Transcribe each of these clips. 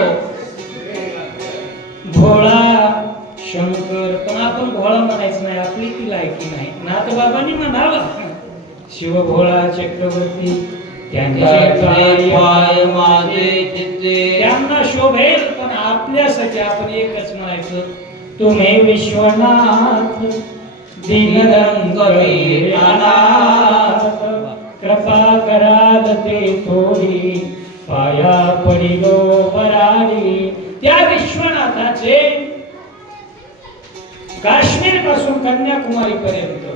म्हणतो भोळा शंकर पण आपण भोळा म्हणायचं नाही आपली ती लायकी नाही. नाथ बाबांनी म्हणावं. शिव भोळा चक्रवर्ती त्यांना शोभेल पण आपल्यासाठी आपण एकच म्हणायचं तुम्ही विश्वनाथ अनाथ. कृपा कराल ते थोडी पाया पडिलो पराडी त्या विश्वनाथाचे काश्मीरपासून कन्याकुमारी पर्यंत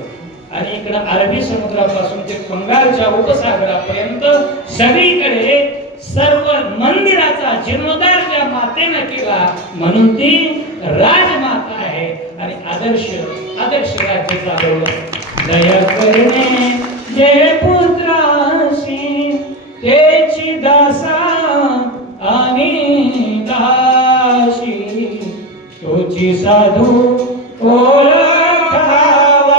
आणि इकडे अरबी समुद्रापासून ते बंगालच्या उपसागरापर्यंत सगळीकडे सर्व मंदिराचा जीर्णोद्धार ज्या मातेनं केला. म्हणून ती राजमाता आहे आणि आदर्श आदर्श राज्य चालवलं. दया करणे जय पुत्रा. तोची साधू ओळखावा.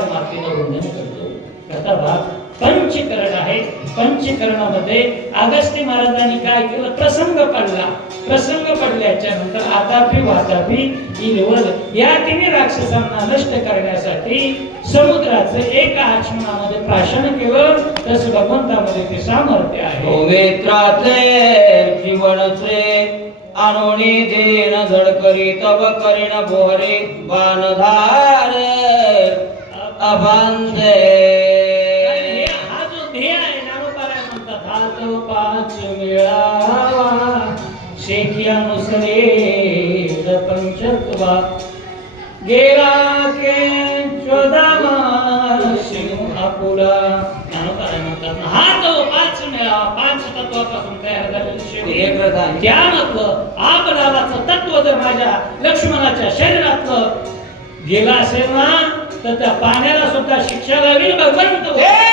मातीला करतो. कथा भाग पंचकरण आहे. पंचकरणामध्ये अगस्ती महाराजांनी काय केलं प्रसंग पडला. प्रसंग पडल्याच्या नंतर आतापी वातापी इलवल या तिन्ही राक्षसांना नष्ट करण्यासाठी समुद्राचं एक आचमनामध्ये प्राशन केलं तस भगवंतामध्ये ते सामर्थ्य आहे. पवित्राचे जीवनचे आणोणी देण झडकरी तब करीन बोहरे बाणधार अभांधे शेखियानुसरे पंचत्वा गेला के चोदावा शिव आपुला नामोपारायण म्हणतात हा तो पाच मिळावा पाच तत्वापासून तयार झालेला शिव एक तत्व जर माझ्या लक्ष्मणाच्या शरीरातलं गेला असेल ना तर त्या पाण्याला सुद्धा शिक्षा लागेल भगवंत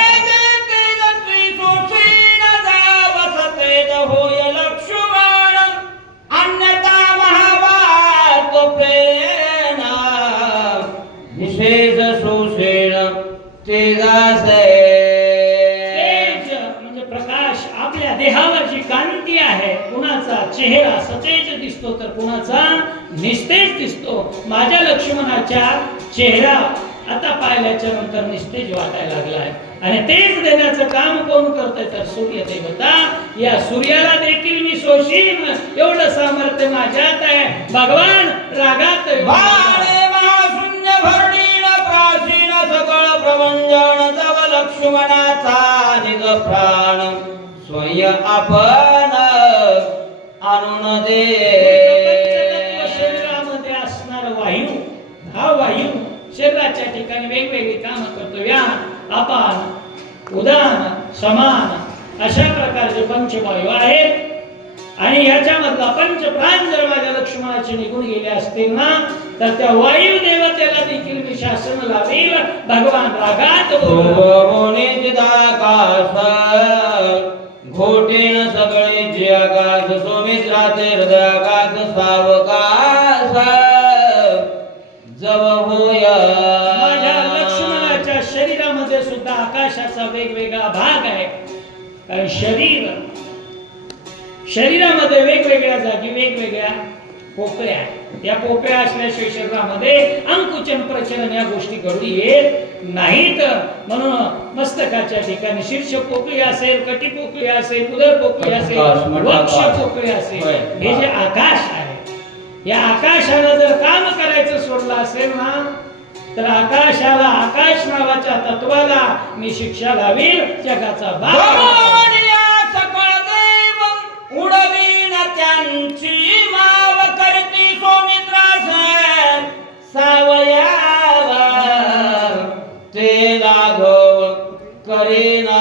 म्हणजे प्रकाश आपल्या देहावर जी कांती आहे कुणाचा चेहरा सतेज दिसतो तर कुणाचा निस्तेज दिसतो. माझ्या लक्ष्मणाच्या चेहरा आता पाहिल्याच्या नंतर निस्तेज वाटायला लागला आहे आणि तेज देण्याचं काम कोण करतंय तर सूर्य देवता या सूर्याला देखील मी सोशीन. एवढं सामर्थ्य माझ्यात आहे. भगवान रागात प्रमंजन तव लक्ष्मणाचा निग प्राण स्वय आपण आणून दे. शरीरामध्ये असणार वायू हा वायू शरीराच्या ठिकाणी वेगवेगळी काम करतो व्यान अपान उदान समान अशा प्रकारचे पंचवायू आहेत. आणि याच्यामधला पंचप्राण जर माझ्या लक्ष्मणाचे निघून गेले असतील ना तर त्या वायू देवतेला देखील शासन लावेल भगवान रागात बोलला. होणे चिदाकाश घोटेन सगळे जगास सोमित्राचे हृदयाकाश सावकाश. जव होय माझ्या लक्ष्मणाच्या शरीरामध्ये सुद्धा आकाशाचा वेगवेगळा भाग आहे. कारण शरीर शरीरामध्ये वेगवेगळ्या जागी वेगवेगळ्या पोकळ्या. या पोकळ्या असल्याशिवाय शरीरामध्ये अंकुचन प्रचलन या गोष्टी घडू येत नाहीत. म्हणून मस्तकाच्या ठिकाणी शीर्ष पोकळी असेल कटी पोकळी असेल उदर पोकळी असेल वक्ष आकाश. पोकळी असेल. हे जे आकाश आहे या आकाशाला जर काम करायचं सोडलं असेल ना तर आकाशाला आकाश नावाच्या तत्वाला मी शिक्षा लावील जगाचा बाप. देव उडवीन त्यांची. करीना.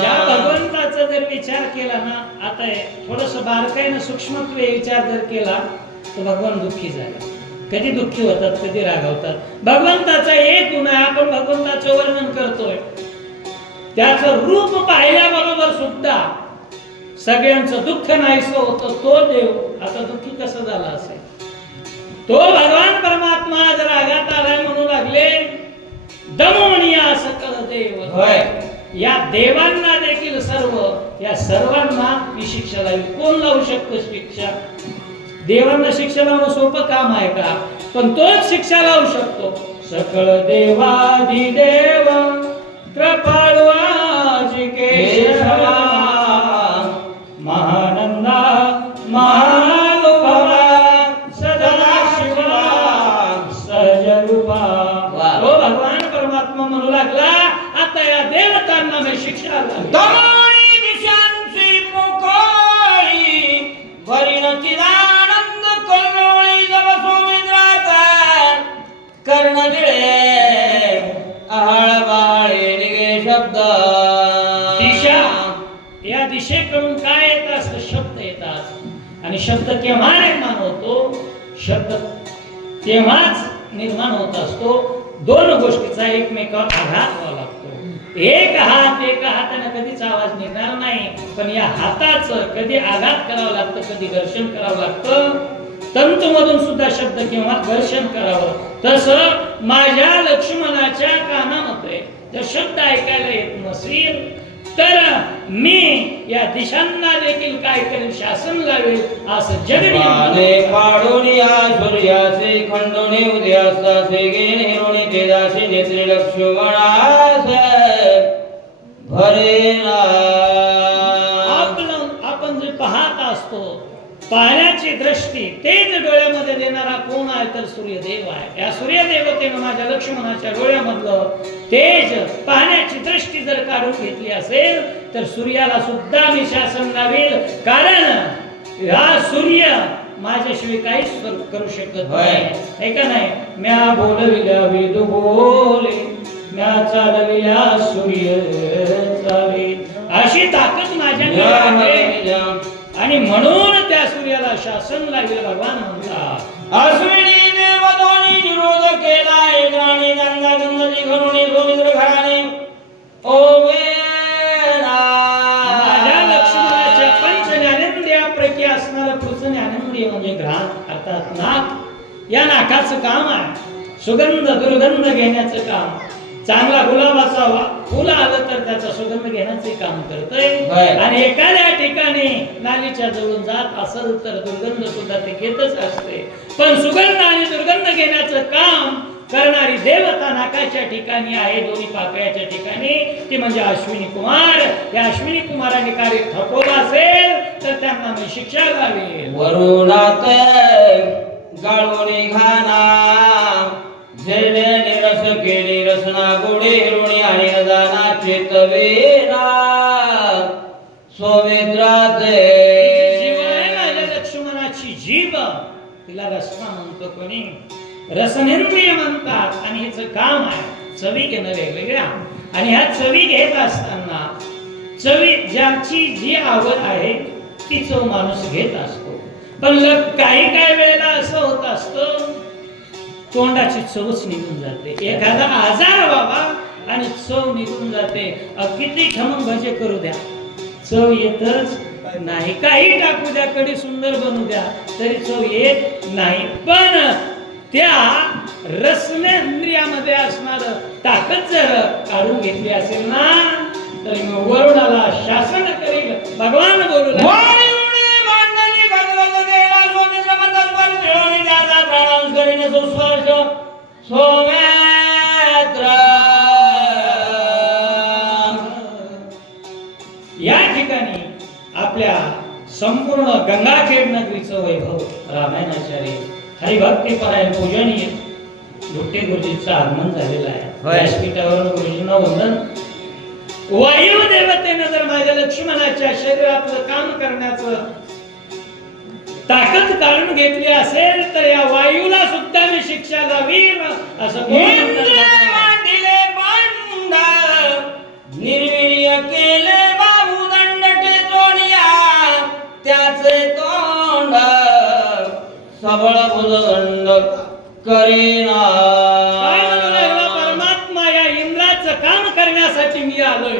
ज्या भगवंताचा जर विचार केला ना आता थोडस बारकाईनं सूक्ष्मत्व विचार जर केला तर भगवान दुःखी झाला. कधी दुःखी होतात कधी रागावतात. भगवंताचा एक गुन्हा आपण भगवंताचं वर्णन करतोय. त्याचं रूप पाहिल्याबरोबर सुद्धा सगळ्यांचं दुःख नाहीसं होतं तो देव आता दुःखी कसं झाला असेल? तो भगवान परमात्मा आज रागात आलाय म्हणू लागले. दमून होय. या देवांना देखील सर्व या सर्वांना मी शिक्षा लावी कोण लावू शकतो शिक्षा. देवांना शिक्षा लावणं सोपं काम आहे का? पण तोच शिक्षा लावू शकतो. सकळ देवाधी देव कृपाळवाजी केशवा या दिशेकडून काय येत शब्द येतात. आणि शब्द केव्हा निर्माण होतो? शब्द तेव्हाच निर्माण होत असतो? दोन गोष्टीचा एकमेकावर आघात व्हावा लागतो. एक हात एका हाताने कधीच आवाज निघणार नाही. पण या हाताचं कधी आघात करावं लागतं कधी घर्षण करावं लागतं? तंतुमधून सुद्धा शब्द किंवा दर्शन करावं. तसं माझ्या लक्ष्मणाच्या कानामध्ये जर शब्द ऐकायला येत नसेल तर मी या दिशांना देखील काय करेल शासन लावेल असं जगणी वाने काढून या सूर्याचे खंडोने उदयास्ताचे गेले हिरोणे तेजाचे नेत्रे लक्ष्मणास भरे पाहण्याची दृष्टी तेच डोळ्यामध्ये देणारा कोण आहे तर सूर्यदेव आहे. या सूर्यदेवतेनं माझ्या लक्ष्मणाच्या डोळ्यामधलं तेज पाहण्याची दृष्टी जर काढून घेतली असेल तर सूर्याला सुद्धा मी शासन लावेल. कारण हा सूर्य माझ्याशिवाय काहीच करू- करू शकत. नाही. हे का नाही? म्या बोलविल्या वेद बोले म्या चालविल्या सूर्य चाले. अशी ताकद आहे आणि म्हणून त्या सूर्याला शासन लागले भगवान म्हणतात अश्विनी देवधोनी विरोध केला इंद्राणी गंगा गंगाची घरुणी गोविंद्र घराणे. ओ माझ्या लक्ष्मणाच्या पंच ज्ञानेंद्रियापैकी असणारं पुढचं ज्ञानेंद्रिय म्हणजे घ्राण अर्थात नाक. या नाकाचं काम आहे. सुगंध दुर्गंध घेण्याचं काम. चांगला गुलाबाचा वा- फुल आलं तर त्याचा सुगंध घेण्याचे काम करतय. आणि एखाद्या ठिकाणी नालीच्या जवळून जात असेल तर दुर्गंध सुद्धा ते घेतच असते. पण सुगंध आणि दुर्गंध घेण्याचं काम करणारी देवता नाकाच्या ठिकाणी आहे दोन्ही पाकळ्याच्या ठिकाणी. ती म्हणजे अश्विनी कुमार. या अश्विनी कुमाराने कार्य थकवलं असेल तर त्यांना मी शिक्षा लावेल वरुणात गाळून घाना झेले रस केली रसना गोडे ऋणी आणि नदाना चेतवेना सोमित्राचे लक्ष्मणाची जीव तिला रसना म्हणतो कोणी. रसनेंद्रिय म्हणतात आणि हिचं काम आहे. चवी घेणं वेगवेगळ्या. आणि ह्या चवी घेत असताना चवी ज्याची जी आवड आहे ती चव माणूस घेत असतो. पण काही काही वेळेला असं होत असतं तोंडाची चवच निघून जाते. एखादा आजार बाबा आणि चव निघून जाते. अ, किती खमंग भजे करू द्या. चव येतच नाही. काही टाकू द्या कडी सुंदर बनू द्या. तरी चव येत नाही. पण त्या रसनेंद्रियामध्ये असणार ताकद जर काढून घेतली असेल ना या ठिकाणी आपल्या संपूर्ण गंगाखेड नगरीचं वैभव रामायणाचार्य हरिभक्ती परायण पूजनीय दुट्टे गुरुजींचं आगमन झालेलं आहे. व्यासपीठावरून गुरुजींना वंदन. वायू देवतेनं जर माझ्या लक्ष्मणाच्या शरीरातलं काम करण्याचं ताकद काढून घेतली असेल तर शिक्षा लावीन असं निर्वीर्य केले बाबू दंड टेचोनिया त्याचे तोंड सबळ भुजदंड करीना परमात्मा या इंद्राचं काम करण्यासाठी मी आलोय?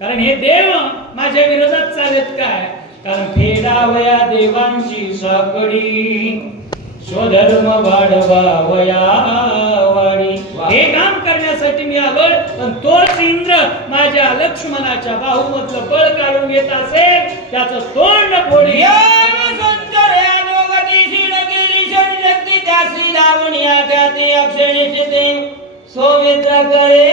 कारण हे देव माझ्या विरोधात चालत काय? कारण फेडावया देवांची साकडी. स्वधर्म वाढवा वया वाडी हे काम करण्यासाठी मी आलोय पण तोच इंद्र माझ्या लक्ष्मणाच्या बाहूमधलं बळ काढून घेत असेल त्याचं तोंड फोडी सौमित्र करे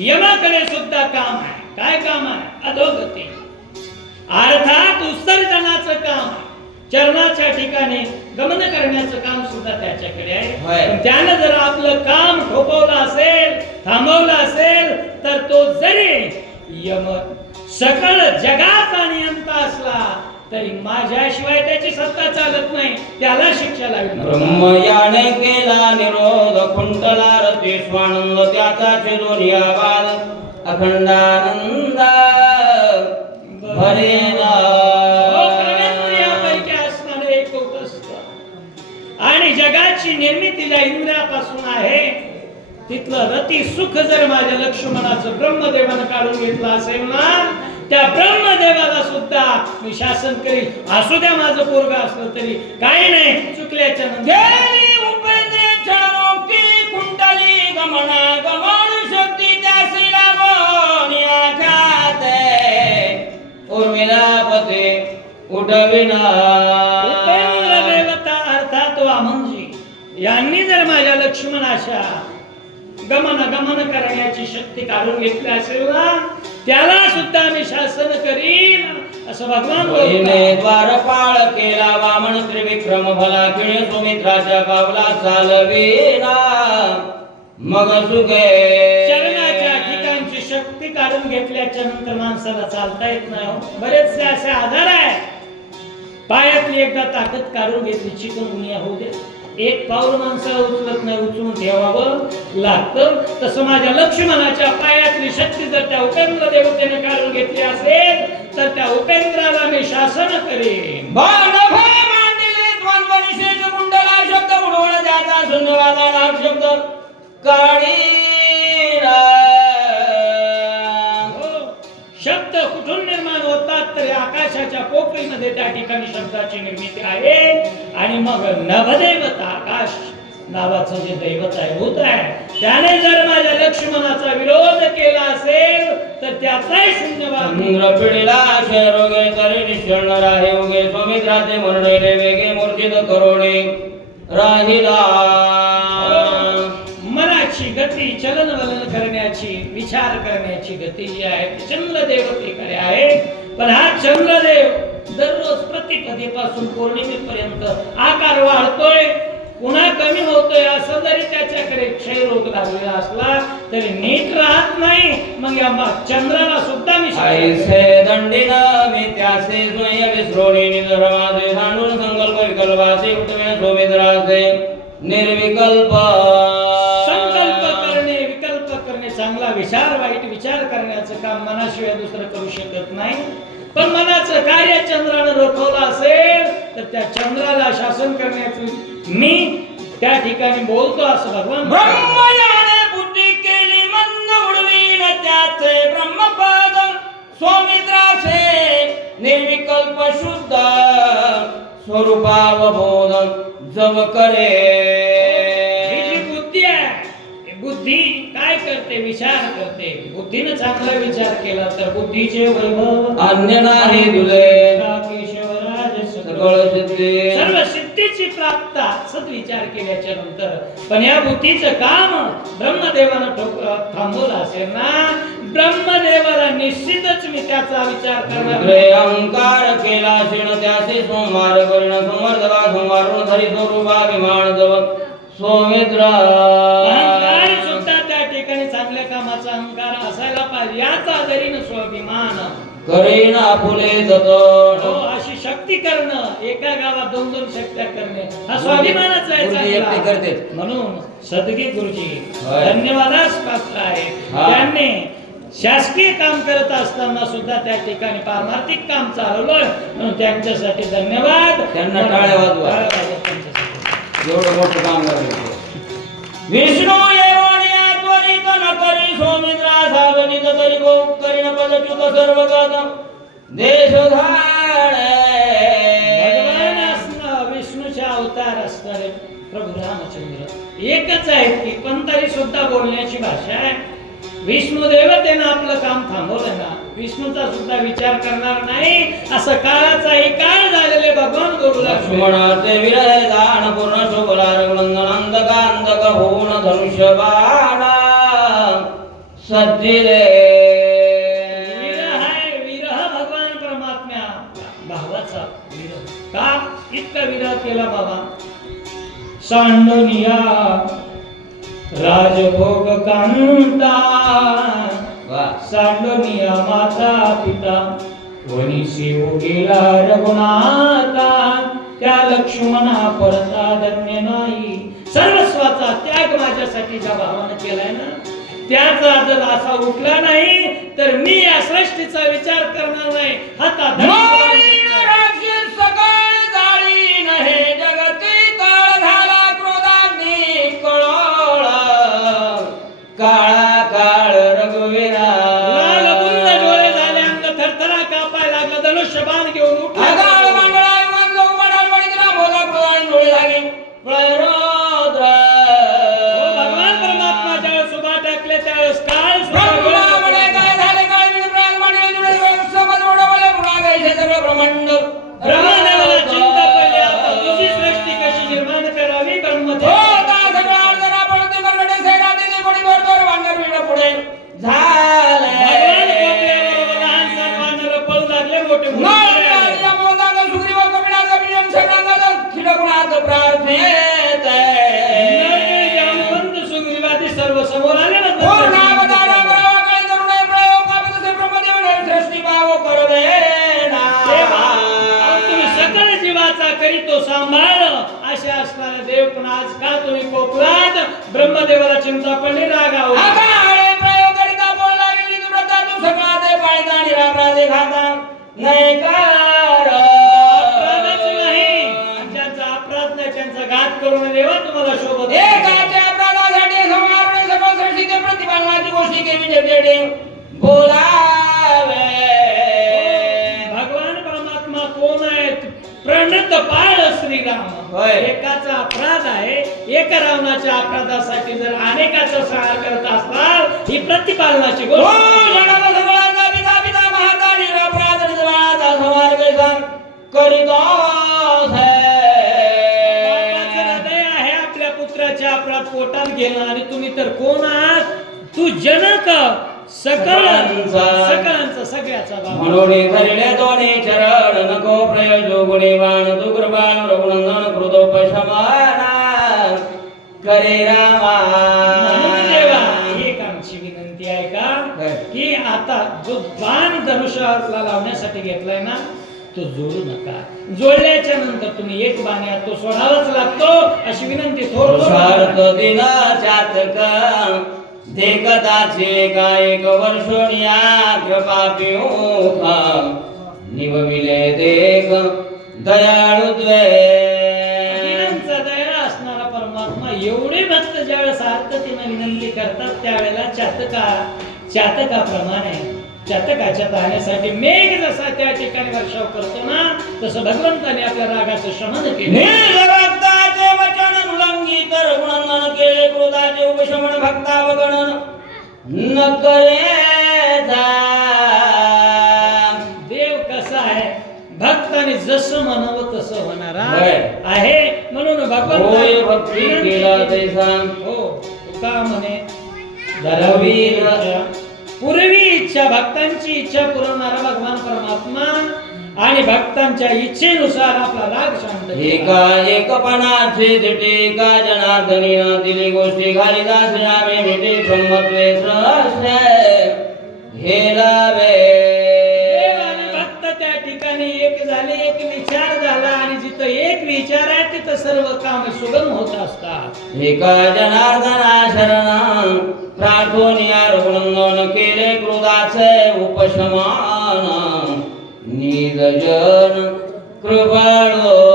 यमाकडे सुद्धा काम आहे. काय काम आहे? अधोगती. अर्थात चरणाच्या ठिकाणी गमन करण्याचं काम सुद्धा त्याच्याकडे आहे. त्यानं जर आपलं काम थोपवलं असेल थांबवलं असेल तर तो जरी यम सकळ जगाचा नियंता असला तरी माझ्याशिवाय त्याची सत्ता चालत नाही. त्याला शिक्षा लागली ब्रह्मयाने केला निरोध खुंटला रती स्वानंद त्याचा बाल अखंडानंद भरेना जगाची निर्मिती ज्या आहे. तिथलं रती सुख जर माझ्या लक्ष्मणाचं ब्रह्मदेवानं काढून घेतलं असेल ना त्या ब्रह्मदेवाला सुद्धा मी शासन करील असू द्या माझं पोरग असलं तरी. काही नाही चुकल्याच्या नंतर. कुंडली गमना गमन शक्ती त्यासी लावून लक्ष्मणाच्या गमन गमन करण्याची शक्ती काढून घेतली असेल ना त्याला सुद्धा मी शासन करीन असं भगवान. द्वारपाळ केला वामन त्रिविक्रम भला खिळे सुमित्राच्या पावला चालविना मग सुखे चरणाच्या ठिकाणची शक्ती काढून घेतल्याच्या नंतर माणसाला चालता येत नाही हो. बरेचसे असे आधार आहेत पायातली एकदा ताकद काढून घेतली चिकन होऊ दे एक पाऊल माणसाला उचलत नाही उचलून ठेवावं लागतं. तसं माझ्या लक्ष्मणाच्या पायातली शक्ती जर त्या उपेंद्र देवतेने काढून घेतली असेल तर त्या उपेंद्राला मी शासन करेन. बाणभा मांडिले शब्द शब्द कुठून निर्माण होतात? तर आकाशाच्या पोकळीमध्ये त्या ठिकाणी शब्दाची निर्मिती आहे. आणि मग नभदैवत आकाश नावाचं जे दैवत आहे भूत आहे त्याने जर माझ्या लक्ष्मणाचा विरोध केला असेल तर त्याचाही शून्यवाद. नाही. चंद्र पिढीला रोगे तरी निश्चळ राहे उगे सौमित्राचे म्हणणे वेगे मूर्छित करोडे. राहिला विचार करण्याची गती जी आहे ती चंद्रदेवतेकडे आहे. पण हा चंद्रदेव दररोज प्रतिपदेपासून पौर्णिमेपर्यंत आकार वाढतोय. पुन्हा कमी होतोय. असं जरी त्याच्याकडे क्षयरोग लागलेला असला तरी नीट राहत नाही. मग या चंद्राला सुद्धा मी ऐसे दंडिन मी त्यासे स्वय विस्रोणी निधर्माचे सांडून संकल्प विकल्पाचे उठवे सौमित्राचे निर्विकल्प नाही. पण मनाचं कार्य चंद्रानं रोखवलं असेल तर त्या चंद्राला शासन करण्याचं मी त्या ठिकाणी बोलतो असं भगवान ब्रह्मयाने बुद्धी केली मंद उडवीन त्याचे ब्रह्मपद. स्वामित्राचे निर्विकल्प शुद्ध स्वरूपावबोधन जम करे करते विचार करते. बुद्धीनं चांगला विचार केला तर बुद्धीचे वैभव अन्य नाही सिद्धी. सर्व सिद्धीची प्राप्ता. सद्विचार केल्याच्यानंतर. पण या बुद्धीचं काम ब्रह्मदेवानं थांबवलं असेल ना? ब्रह्मदेवाला निश्चितच मी त्याचा विचार करणार अहंकार केला शिण त्याचे सोमवार करीण संवर्धका संवार धरी स्वरूपा विमान जव सौमित्र याचा स्वाभिमान करीन आपुले हो अशी शक्ती करणं एका गावात दोन दोन शक्त्या करणे हा स्वाभिमानाचा आहे. करतेत. म्हणून सदगी गुरुजी. धन्यवादास पात्र आहे. त्यांनी शासकीय काम करत असताना सुद्धा त्या ठिकाणी पारमार्थिक काम चालवलं म्हणून त्यांच्यासाठी धन्यवाद त्यांना टाळ्या वाजवा. एवढं मोठं काम विष्णू करी सौमित्रा साधनित तरी गो करीन पदच्युत सर्व गत देश भगवान असणं विष्णूचे अवतार असणारे प्रभू रामचंद्र एकच आहेत की पण तरी सुद्धा बोलण्याची भाषा आहे. विष्णू देवतेनं आपलं काम थांबवलं ना विष्णूचा सुद्धा विचार करणार नाही. असं काळाचाही काळ झालेले भगवान लागले लक्ष्मणाचे विरह दान पूर्ण शोभला रघुनंदन अंधक अंधक होऊन धनुष्य बाणा सज्जिले विरह आहे विरह भगवान परमात्म्या। भावाचा विरह। का? इतका विरह केला बाबा. सांडोनिया राजभोग कांता. सांडोनिया माता पिता. वनिसी गेला रघुनाथा. त्या लक्ष्मणा परता धन्य नाही. सर्वस्वाचा त्याग माझ्यासाठी ज्या भावानं केलाय ना त्याचा जर असा उठला नाही तर मी या सृष्टीचा विचार करणार नाही. हाता असे असणारे देव पण आज का तुम्ही कोपलात ब्रह्मदेवाला चिंता पडली रागाव नाही कार अपराधच नाही. ज्यांचा अपराध नाही त्यांचा घात करून देवा तुम्हाला शोभत. एकाच्या अपराधासाठी समारणे गोष्टी केली होय. एकाचा अपराध आहे एका रावणाच्या अपराधासाठी जर अनेकाचा संहार करत असताल ही प्रतिपालनाची हो आहे आपल्या पुत्राच्या अपराध पोटात घेणं आणि तुम्ही तर कोण आहात तू जनक सकळ सगळ्यांचा. सकळांचा सगळ्याचा म्हणून खरले दोन्ही चरण नको प्रयोजो गुणी बाण तू रघुनंदन कृतोपशमाना करे म्हणून देवा रामा एक आमची विनंती आहे का? की आता जो बाण धनुष्याला लावण्यासाठी घेतलाय ना तो जोडू नका. जोडल्याच्या नंतर तुम्ही एक बाण आहे तो सोडावाच लागतो अशी विनंती दिन चातक देखताचे एक वर्षोनिया कृपा पिऊख निवविले देख दयाळु एवढे भक्त ज्यावेळेस आर्ततेने विनंती करतात त्यावेळेला चातका चातकाप्रमाणे चातकाच्या पाहण्यासाठी मेघ जसा त्या ठिकाणी वर्षाव करतो ना तसं भगवंताने आपल्या रागाचं शमन केले. वचन उल्लंघी तर गुणनन केले क्रोधाचे उपशमन भक्तावगणन. न करे जा. देव कसा आहे? भक्ताने जसं म्हणावं तसं होणारा. आहे. म्हणून भगवंत तैसा. हो का म्हणे धरावी इच्छा. पूर्वी इच्छा भक्तांची इच्छा पुरवणारा भगवान परमात्मा आणि भक्तांच्या इच्छेनुसार आपला राग शांत. एका एकपणाचे दिटे का जनार्दनी दिली गोष्टी घाली दास यावे मिटे संमत्वे सहस्र हेलावे देव आणि भक्त त्या ठिकाणी एक झाले एक विचार झाला आणि जिथं एक विचार आहे सर्व काम सुगम होत असतात. एका जनार्दना शरण प्रार्थोनिया रघुनंदन केले क्रोधाचे उपशमान. निरजन कृपाळो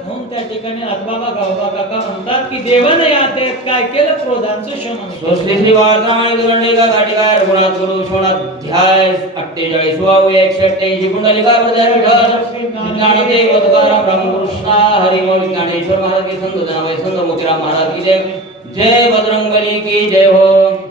नतमस्तक होऊन त्या ठिकाणी आजबाबा गावबा काका म्हणतात की देवन या अध्यायात काय केलं क्रोधांचं शमन केलं. वार्ता आणि वार्तामाळ गंडेका गुणात रघुनाथ गुरु सोळा अध्याय अठ्ठेचाळीस वाहू एकशे अठ्ठ्याऐंशी कुंडलिका हृदय विठ्ठल ज्ञानदेव तुकाराम रामकृष्णा हरिमोल ज्ञानेश्वर महाराज की संत जनाबाई संत मोतीराम महाराज की जय जय बजरंगबली की जय हो